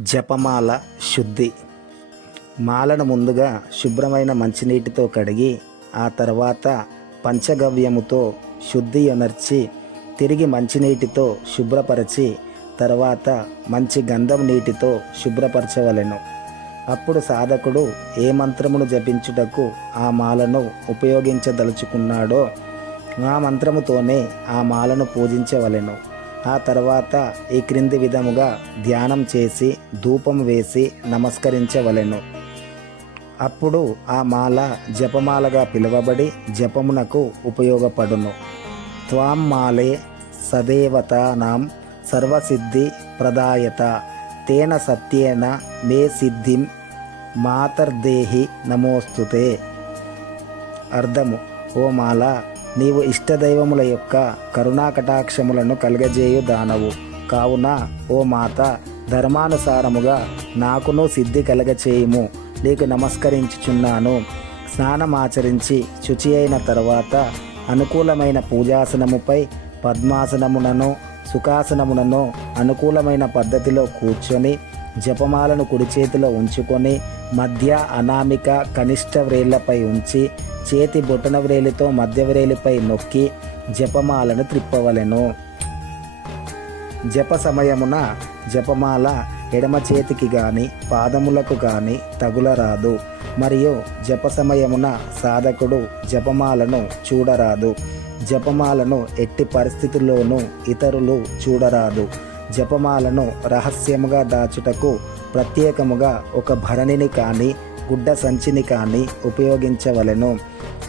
జపమాల శుద్ధి. మాలను ముందుగా శుభ్రమైన మంచినీటితో కడిగి ఆ తర్వాత పంచగవ్యముతో శుద్ధి అనర్చి తిరిగి మంచినీటితో శుభ్రపరచి తర్వాత మంచి గంధం నీటితో శుభ్రపరచవలెను. అప్పుడు సాధకుడు ఏ మంత్రమును జపించుటకు ఆ మాలను ఉపయోగించదలుచుకున్నాడో ఆ మంత్రముతోనే ఆ మాలను పూజించవలెను. ఆ తర్వాత ఈ క్రింది విధముగా ధ్యానం చేసి ధూపం వేసి నమస్కరించవలెను. అప్పుడు ఆ మాల జపమాలగా పిలువబడి జపమునకు ఉపయోగపడును. త్వాం మాలే సదేవతానాం సర్వసిద్ధి ప్రదాయత. తేన సత్యేన మే సిద్ధిం మాతర్దేహి నమోస్తుతే. అర్థము. ఓ మాల నీవు ఇష్టదైవముల యొక్క కరుణా కటాక్షములను కలగజేయు దానవు. కావున ఓ మాత ధర్మానుసారముగా నాకును సిద్ధి కలగచేయుము. నీకు నమస్కరించుచున్నాను. స్నానమాచరించి శుచి అయిన తర్వాత అనుకూలమైన పూజాసనముపై పద్మాసనమునను సుఖాసనమునను అనుకూలమైన పద్ధతిలో కూర్చొని జపమాలను కుడి చేతిలో ఉంచుకొని మధ్య అనామిక కనిష్ట వ్రేళ్ళపై ఉంచి చేతి బొటన వ్రేలితో మధ్య వ్రేలిపై నొక్కి జపమాలను త్రిప్పవలెను. జప సమయమున జపమాల ఎడమ చేతికి గాని పాదములకు గాని తగులరాదు. మరియు జప సమయమున సాధకుడు జపమాలను చూడరాదు. జపమాలను ఎట్టి పరిస్థితుల్లోనూ ఇతరులు చూడరాదు. జపమాలను రహస్యముగా దాచుటకు ప్రత్యేకముగా ఒక భరణిని కానీ గుడ్డ సంచిని కానీ ఉపయోగించవలెను.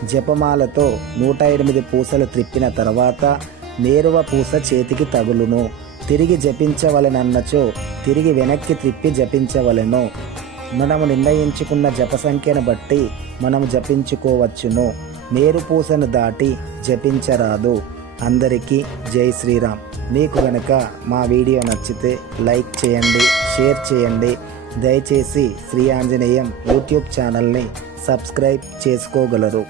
జపమాలతో నూట ఎనిమిది పూసలు త్రిప్పిన తర్వాత నేరువ పూస చేతికి తగులును. తిరిగి జపించవలెనన్నచో తిరిగి వెనక్కి త్రిప్పి జపించవలెను. మనము నిర్ణయించుకున్న జప సంఖ్యను బట్టి మనము జపించుకోవచ్చును. మేరు పూసను దాటి జపించరాదు. అందరికీ జై శ్రీరామ్. మీకు కనుక మా వీడియో నచ్చితే లైక్ చేయండి షేర్ చేయండి. దయచేసి శ్రీ ఆంజనేయం యూట్యూబ్ ఛానల్ని సబ్స్క్రైబ్ చేసుకోగలరు.